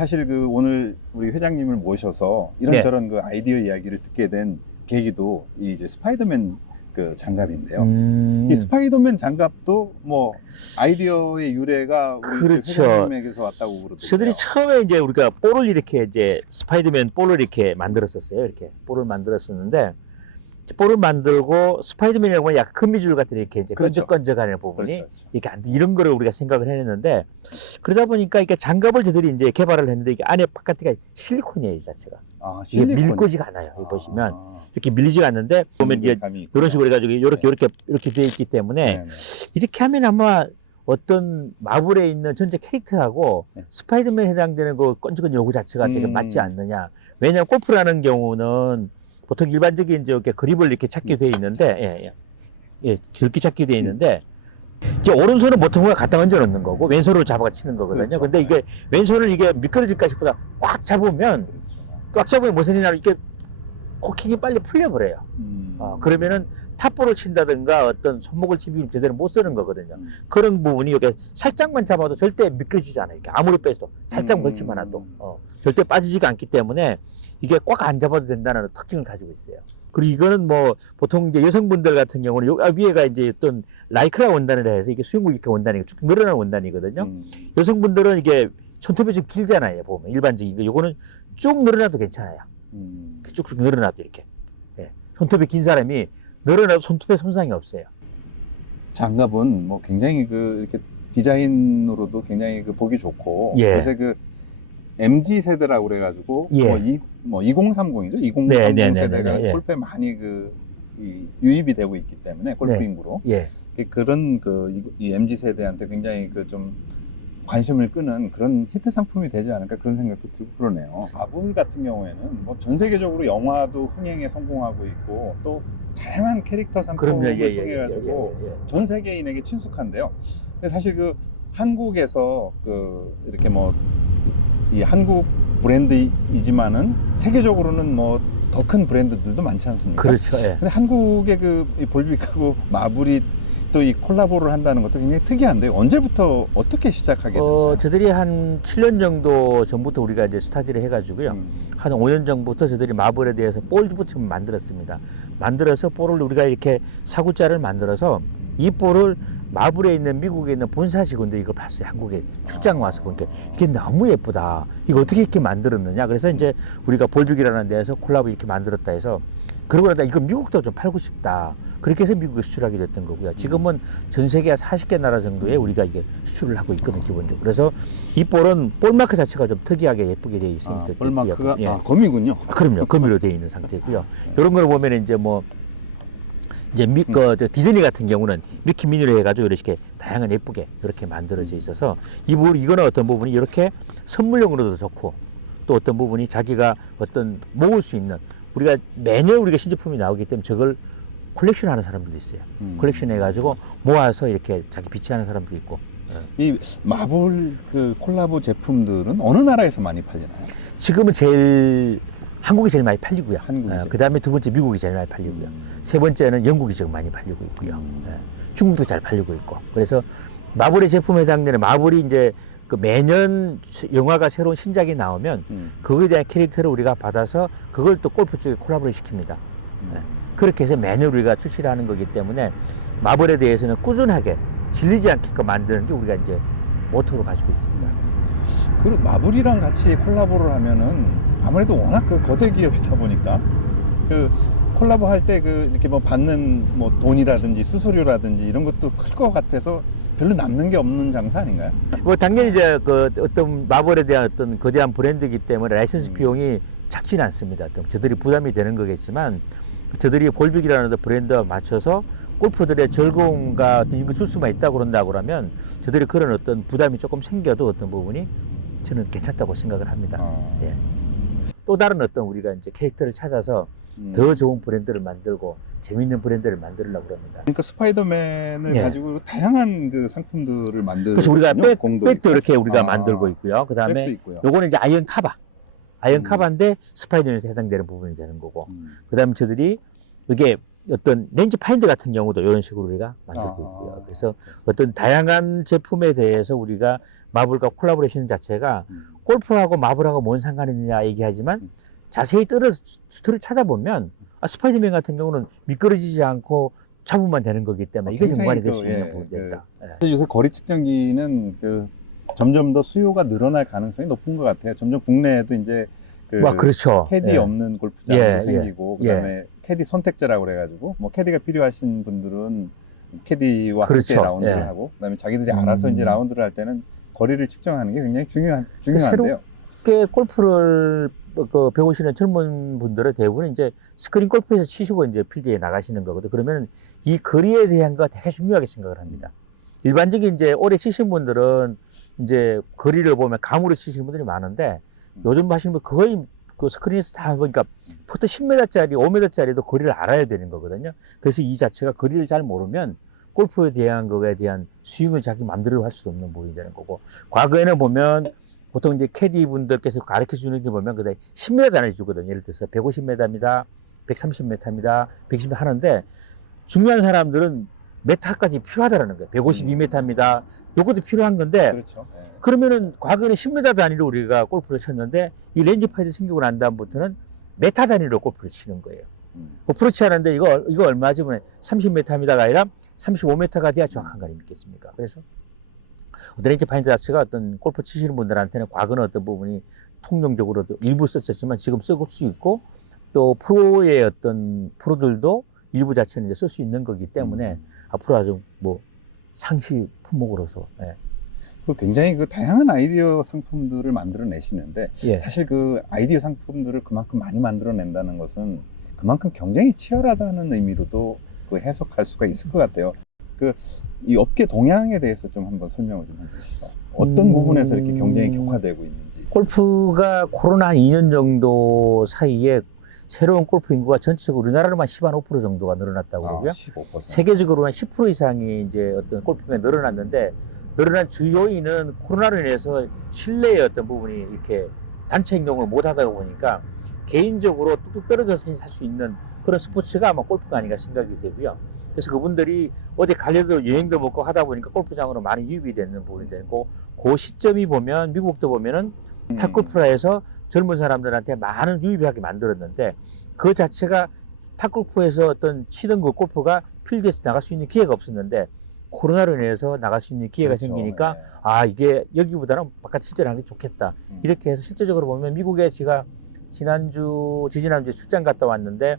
이 사실 그 오늘 우리 회장님을 모셔서 이런저런 그 아이디어 이야기를 듣게 된 계기도 이 이제 스파이더맨 그 장갑인데요. 음, 이 스파이더맨 장갑도 뭐 아이디어의 유래가 우리 그 그렇죠. 회장님에게서 왔다고 그러더라고요. 저들이 처음에 이제 우리가 볼을 이렇게 이제 스파이더맨 볼을 이렇게 만들었었어요. 이렇게 볼을 만들었었는데 볼을 만들고 스파이더맨이라고 하면 약간 금미줄 같은 이렇게 이제 그렇죠. 끈적끈적하는 부분이 그렇죠. 그렇죠. 이렇게 안 돼. 이런 거를 우리가 생각을 해냈는데 그러다 보니까 이게 장갑을 저들이 이제 개발을 했는데 이게 안에 바깥이 시리콘이에요, 이 자체가. 아, 이게 실리콘. 밀고지가 않아요. 여기 보시면 아, 이렇게 밀리지가 않는데 보면 이게. 이런 식으로 해가지고 이렇게 네. 이렇게 이렇게 돼 있기 때문에 네, 네. 이렇게 하면 아마 어떤 마블에 있는 전체 캐릭터하고 네. 스파이더맨 해당되는 그 건조건 요구 자체가 되게 음. 맞지 않느냐. 왜냐하면 골프라는 경우는 보통 일반적인 이렇게 그립을 이렇게 찾게 돼 있는데, 예, 예. 예, 그렇게 찾게 돼 있는데, 이제 오른손은 보통 우리가 갖다 얹어 놓는 거고, 왼손으로 잡아가 치는 거거든요. 그렇죠. 근데 이게 왼손을 이게 미끄러질까 싶어서 꽉 잡으면. 꽉 잡으면 무슨 일이 나면 이게 코킹이 빨리 풀려버려요. 음. 어, 그러면은 탑볼을 친다든가 어떤 손목을 치면 제대로 못 쓰는 거거든요. 음. 그런 부분이 이렇게 살짝만 잡아도 절대 미끄러지지 않아요. 이렇게 아무리 빼도 살짝 음. 걸치만 해도 어, 절대 빠지지가 않기 때문에 이게 꽉 안 잡아도 된다는 특징을 가지고 있어요. 그리고 이거는 뭐 보통 이제 여성분들 같은 경우는 요 아, 위에가 이제 어떤 라이크라 원단이라 해서 이게 수영복 이렇게 원단이 쭉 늘어나는 원단이거든요. 음. 여성분들은 이게 손톱이 좀 길잖아요. 보면 일반적인 거 요거는 쭉 늘어나도 괜찮아요. 음. 쭉쭉 늘어나도 이렇게 예. 손톱이 긴 사람이 늘어나도 손톱에 손상이 없어요. 장갑은 뭐 굉장히 그 이렇게 디자인으로도 굉장히 그 보기 좋고 예. 요새 그 MG 세대라고 그래가지고 예. 뭐, 이, 뭐 2030이죠 2030 네, 네, 네, 세대가 네, 네, 예. 골프에 많이 그 이, 유입이 되고 있기 때문에 골프 네. 인구로 예. 그런 그 이 MG 세대한테 굉장히 그좀 관심을 끄는 그런 히트 상품이 되지 않을까 그런 생각도 들고 그러네요. 마블 같은 경우에는 뭐 전 세계적으로 영화도 흥행에 성공하고 있고 또 다양한 캐릭터 상품을. 예, 예, 통해 예, 예, 가지고 예, 예. 전 세계인에게 친숙한데요. 근데 사실 그 한국에서 그 이렇게 뭐 이 한국 브랜드이지만은 세계적으로는 뭐 더 큰 브랜드들도 많지 않습니까? 그렇죠. 예. 근데 한국의 그이 볼빅하고 마블이 또 이 콜라보를 한다는 것도 굉장히 특이한데 언제부터 어떻게 시작하게 됐나요? 어, 저들이 한 7년 정도 전부터 우리가 이제 스타디를 해가지고요. 음. 한 5년 전부터 저들이 마블에 대해서 볼부터 만들었습니다. 만들어서 볼을 우리가 이렇게 사구자를 만들어서 이 볼을 마블에 있는 미국에 있는 본사 직원들이 이걸 봤어요. 한국에 출장 와서 보니까 이게 너무 예쁘다. 이거 어떻게 이렇게 만들었느냐. 그래서 이제 우리가 볼빅이라는 데에서 콜라보 이렇게 만들었다 해서 그러고 나다 이거 미국도 좀 팔고 싶다. 그렇게 해서 미국에 수출하게 됐던 거고요. 지금은 전 세계 40개 나라 정도에 우리가 이게 수출을 하고 있거든요, 기본적으로. 그래서 이 볼은 볼 마크 자체가 좀 특이하게 예쁘게 되어 아, 있습니다. 볼마크가 예. 아, 검이군요. 아, 그럼요. 금으로 되어 있는 상태고요. 이런 걸 보면 이제 뭐 이제 미, 그, 저 디즈니 같은 경우는 미키 미니로 해가지고 이렇게 다양한 예쁘게 이렇게 만들어져 있어서 이 부분 이거는 어떤 부분이 이렇게 선물용으로도 좋고 또 어떤 부분이 자기가 어떤 모을 수 있는 우리가 매년 우리가 신제품이 나오기 때문에 저걸 콜렉션 하는 사람들도 있어요. 음. 콜렉션 해가지고 모아서 이렇게 자기 비치하는 사람도 있고. 이 마블 그 콜라보 제품들은 어느 나라에서 많이 팔리나요? 지금은 제일 한국이 제일 많이 팔리고요. 한국이 제일 그 다음에 두 번째 미국이 제일 많이 팔리고요. 음. 세 번째는 영국이 지금 많이 팔리고 있고요. 음. 예. 중국도 잘 팔리고 있고. 그래서 마블의 제품에 해당되는 마블이 이제 그 매년 영화가 새로운 신작이 나오면 음. 그거에 대한 캐릭터를 우리가 받아서 그걸 또 골프 쪽에 콜라보를 시킵니다. 음. 네. 그렇게 해서 매년 우리가 출시를 하는 거기 때문에 마블에 대해서는 꾸준하게 질리지 않게끔 만드는 게 우리가 이제 모토로 가지고 있습니다. 그 마블이랑 같이 콜라보를 하면은 아무래도 워낙 그 거대 기업이다 보니까 그 콜라보 할 때 그 이렇게 뭐 받는 뭐 돈이라든지 수수료라든지 이런 것도 클 것 같아서 별로 남는 게 없는 장사 아닌가요? 뭐 당연히 이제 그 어떤 마블에 대한 어떤 거대한 브랜드이기 때문에 라이선스 음. 비용이 작지는 않습니다. 또 저들이 부담이 되는 거겠지만 저들이 볼빅이라는 브랜드와 맞춰서 골프들의 즐거움과 이거 줄 수만 있다고 그런다고 그러면 저들이 그런 어떤 부담이 조금 생겨도 어떤 부분이 저는 괜찮다고 생각을 합니다. 어. 예. 또 다른 어떤 우리가 이제 캐릭터를 찾아서 음. 더 좋은 브랜드를 만들고 재밌는 브랜드를 만들려고 합니다. 그러니까 스파이더맨을 예. 가지고 다양한 그 상품들을 만드는 그래서 우리가 백, 공도 백도 있고. 이렇게 우리가 아, 만들고 있고요. 그 다음에 백도 있고요. 요거는 이제 아이언 카바. 아이언 음. 카바인데 스파이더맨에 해당되는 부분이 되는 거고. 음. 그 다음에 저들이 이게 어떤 렌즈 파인더 같은 경우도 이런 식으로 우리가 만들고 아. 있고요. 그래서 어떤 다양한 제품에 대해서 우리가 마블과 콜라보레이션 자체가 음. 골프하고 마블하고 뭔 상관이 있느냐 얘기하지만 음. 자세히 떨어 스토리 찾아보면 아, 스파이더맨 같은 경우는 미끄러지지 않고 잡으면 되는 거기 때문에 이게 굉장히 연관이 될 그, 수 있는 예, 부분이 그 된다. 예. 요새 거리 측정기는 그 점점 더 수요가 늘어날 가능성이 높은 것 같아요. 점점 국내에도 이제 그 와, 그렇죠. 캐디 예. 없는 골프장도 예, 예, 생기고 예. 그다음에 캐디 선택제라고 그래가지고 뭐 캐디가 필요하신 분들은 캐디와 그렇죠. 함께 라운드를 예. 하고 그다음에 자기들이 음. 알아서 이제 라운드를 할 때는 거리를 측정하는 게 굉장히 중요한 그 중요한데요. 꽤 골프를 그 배우시는 젊은 분들은 대부분 이제 스크린 골프에서 치시고 이제 필드에 나가시는 거거든. 그러면 이 거리에 대한 거 되게 중요하게 생각을 합니다. 일반적인 이제 오래 치신 분들은 이제 거리를 보면 감으로 치시는 분들이 많은데 요즘 하시는 분 거의 그 스크린에서 다 보니까 포트 10m짜리, 5m짜리도 거리를 알아야 되는 거거든요. 그래서 이 자체가 거리를 잘 모르면 골프에 대한 거에 대한 스윙을 자기 마음대로 할 수도 없는 부분이 되는 거고 과거에는 보면 보통 이제 캐디 분들께서 가르쳐 주는 게 보면 그다 10m 단위 주거든요. 예를 들어서 150m입니다. 130m입니다. 120m 하는데 중요한 사람들은 메타까지 필요하다라는 거예요. 152m입니다. 요것도 필요한 건데 그렇죠. 예. 그러면은 과거에는 10m 단위로 우리가 골프를 쳤는데 이 렌즈 파이드 생기고 난 다음부터는 메타 단위로 골프를 치는 거예요. 음. 어프로치 하는데 이거 이거 얼마 전에 30m입니다가 아니라 35m가 돼야 정확한 거 아니겠습니까? 그래서 렌즈 파인드 자체가 어떤 골프 치시는 분들한테는 과거는 어떤 부분이 통용적으로도 일부 썼었지만 지금 쓰고 수 있고 또 프로의 어떤 프로들도 일부 자체는 이제 쓸 수 있는 거기 때문에 음. 앞으로 아주 뭐 상시 품목으로서 예. 그 굉장히 그 다양한 아이디어 상품들을 만들어내시는데 예. 사실 그 아이디어 상품들을 그만큼 많이 만들어낸다는 것은 그만큼 경쟁이 치열하다는 의미로도 그 해석할 수가 있을 것 같아요. 그 이 업계 동향에 대해서 좀 한번 설명을 좀 해주시죠. 어떤 음. 부분에서 이렇게 경쟁이 격화되고 있는지. 골프가 코로나 한 2년 정도 사이에 새로운 골프 인구가 전체적으로 우리나라로만 15% 정도가 늘어났다고 아, 그러고요. 15%. 세계적으로 한 10% 이상이 이제 어떤 골프가 늘어났는데 늘어난 주요인은 코로나로 인해서 실내의 어떤 부분이 이렇게 단체 행동을 못 하다 보니까 개인적으로 뚝뚝 떨어져서 할 수 있는 그런 스포츠가 아마 골프가 아닌가 생각이 되고요. 그래서 그분들이 어디 가려도 여행도 먹고 하다 보니까 골프장으로 많이 유입이 되는 부분이 되고 그 시점이 보면 미국도 보면은 음. 탁골프라에서 젊은 사람들한테 많은 유입하게 만들었는데 그 자체가 탁골프에서 어떤 치던 그 골프가 필드에서 나갈 수 있는 기회가 없었는데 코로나로 인해서 나갈 수 있는 기회가 그렇죠. 생기니까 예. 아 이게 여기보다는 바깥 실전하는 게 좋겠다 음. 이렇게 해서 실제적으로 보면 미국에 제가 지난주 지지난주에 출장 갔다 왔는데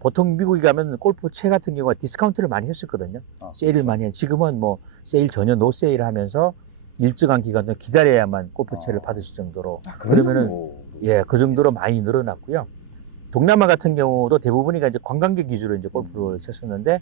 보통 미국에 가면 골프채 같은 경우가 디스카운트를 많이 했었거든요 아, 세일을 많이 해 지금은 뭐 세일 전혀 노 세일 하면서 일정한 기간 동안 기다려야만 골프채를 아. 받으실 정도로 아, 그러면은 정도. 예, 그 정도로 많이 늘어났고요. 동남아 같은 경우도 대부분이 이제 관광객 위주로 이제 골프를 쳤었는데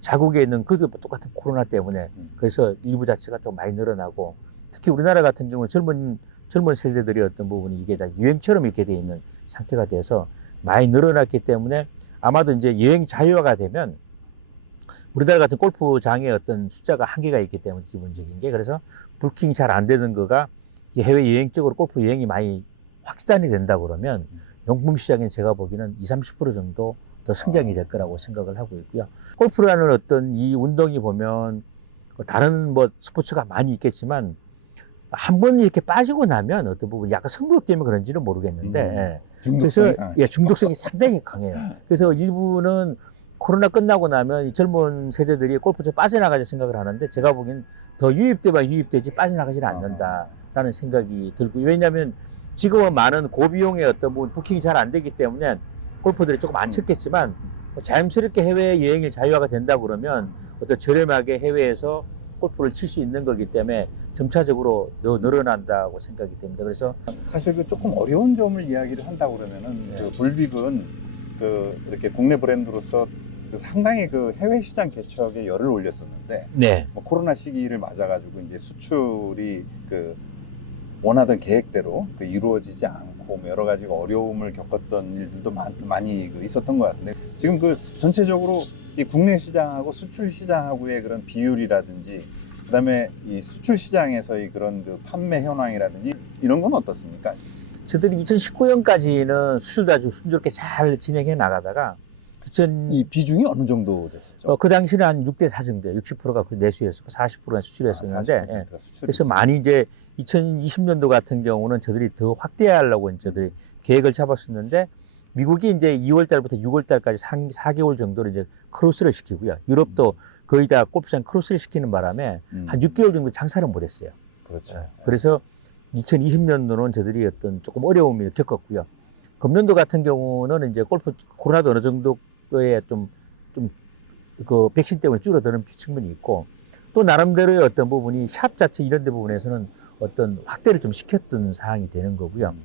자국에 있는 그도 똑같은 코로나 때문에 음. 그래서 일부 자체가 좀 많이 늘어나고 특히 우리나라 같은 경우는 젊은 젊은 세대들이 어떤 부분이 이게 다 유행처럼 이렇게 돼 있는 상태가 돼서 많이 늘어났기 때문에 아마도 이제 여행 자유화가 되면 우리나라 같은 골프장의 어떤 숫자가 한계가 있기 때문에 기본적인 게 그래서 부킹이 잘 안 되는 거가 이 해외 여행 쪽으로 골프 여행이 많이 확산이 된다 그러면 용품 시장에 제가 보기에는 20, 30% 정도 더 성장이 될 거라고 생각을 하고 있고요. 골프라는 어떤 이 운동이 보면 다른 뭐 스포츠가 많이 있겠지만 한 번 이렇게 빠지고 나면 어떤 부분 약간 승부욕 때문에 그런지는 모르겠는데 음. 예. 중독성이 그래서. 예, 중독성이 상당히 강해요. 그래서 일부는 코로나 끝나고 나면 이 젊은 세대들이 골프에 빠져나가자 생각을 하는데 제가 보기엔 더 유입돼봐 유입되지 빠져나가지는 않는다라는 생각이 들고 왜냐하면 지금은 많은 고비용의 어떤 부분 부킹이 잘 안 되기 때문에 골프들이 조금 안 쳤겠지만 뭐 자연스럽게 해외 여행이 자유화가 된다 그러면 어떤 저렴하게 해외에서 골프를 칠 수 있는 거기 때문에 점차적으로 더 늘어난다고 생각이 됩니다. 그래서 사실 그 조금 어려운 점을 이야기를 한다 그러면은 네. 그 불빅은 그 이렇게 국내 브랜드로서 그 상당히 그 해외 시장 개척에 열을 올렸었는데 네, 뭐 코로나 시기를 맞아가지고 이제 수출이 그 원하던 계획대로 그 이루어지지 않고 뭐 여러 가지 어려움을 겪었던 일들도 많, 많이 그 있었던 것 같은데 지금 그 전체적으로 이 국내 시장하고 수출 시장하고의 그런 비율이라든지 그다음에 이 수출 시장에서의 그런 그 판매 현황이라든지 이런 건 어떻습니까? 저들이 2019년까지는 수출도 아주 순조롭게 잘 진행해 나가다가 2000, 이 비중이 어느 정도 됐었죠? 어, 그 당시는 한 6대 4 정도, 60%가 그 내수였었고 40%가 수출했었는데, 아, 40% 예. 그래서. 많이 이제 2020년도 같은 경우는 저들이 더 확대하려고 이제 저들이 계획을 잡았었는데 미국이 이제 2월 달부터 6월 달까지 4, 개월 정도를 이제 크로스를 시키고요. 유럽도 거의 다 골프장 크로스를 시키는 바람에 음, 한 6개월 정도 장사를 못 했어요. 그렇죠. 예. 그래서 2020년도는 저들이 어떤 조금 어려움을 겪었고요. 금년도 같은 경우는 이제 골프 코로나도 어느 정도 의 좀, 좀, 그 백신 때문에 줄어드는 측면이 있고 또 나름대로의 어떤 부분이 샵 자체 이런 데 부분에서는 어떤 확대를 좀 시켰던 상황이 되는 거고요. 음.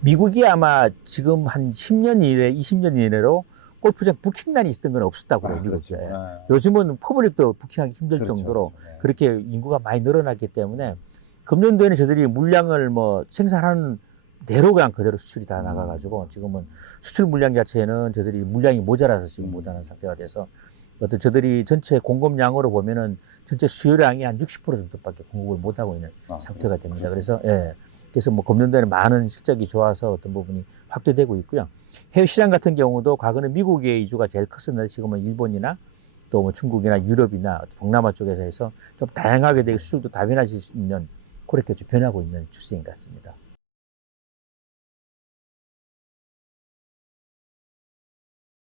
미국이 아마 지금 한 10년 이내, 20년 이내로 골프장 부킹난이 있었던 건 없었다고 아. 그렇죠. 예. 아, 요즘은 퍼블릭도 부킹하기 힘들 그렇죠, 정도로 그렇죠. 네. 그렇게 인구가 많이 늘어났기 때문에 금년도에는 저들이 물량을 뭐 생산하는 대로 그냥 그대로 수출이 다 음. 나가가지고 지금은 수출 물량 자체는 저들이 물량이 모자라서 지금 음. 못하는 상태가 돼서 어떤 저들이 전체 공급량으로 보면은 전체 수요량이 한 60% 정도밖에 공급을 못하고 있는 아, 상태가 됩니다. 그래서 예. 그래서 뭐 금년도에는 많은 실적이 좋아서 어떤 부분이 확대되고 있고요. 해외 시장 같은 경우도 과거는 미국의 이주가 제일 컸었는데 지금은 일본이나 또 뭐 중국이나 유럽이나 동남아 쪽에서 해서 좀 다양하게 되게 수출도 다변화할 수 있는 그렇게 좀 변하고 있는 추세인 것 같습니다.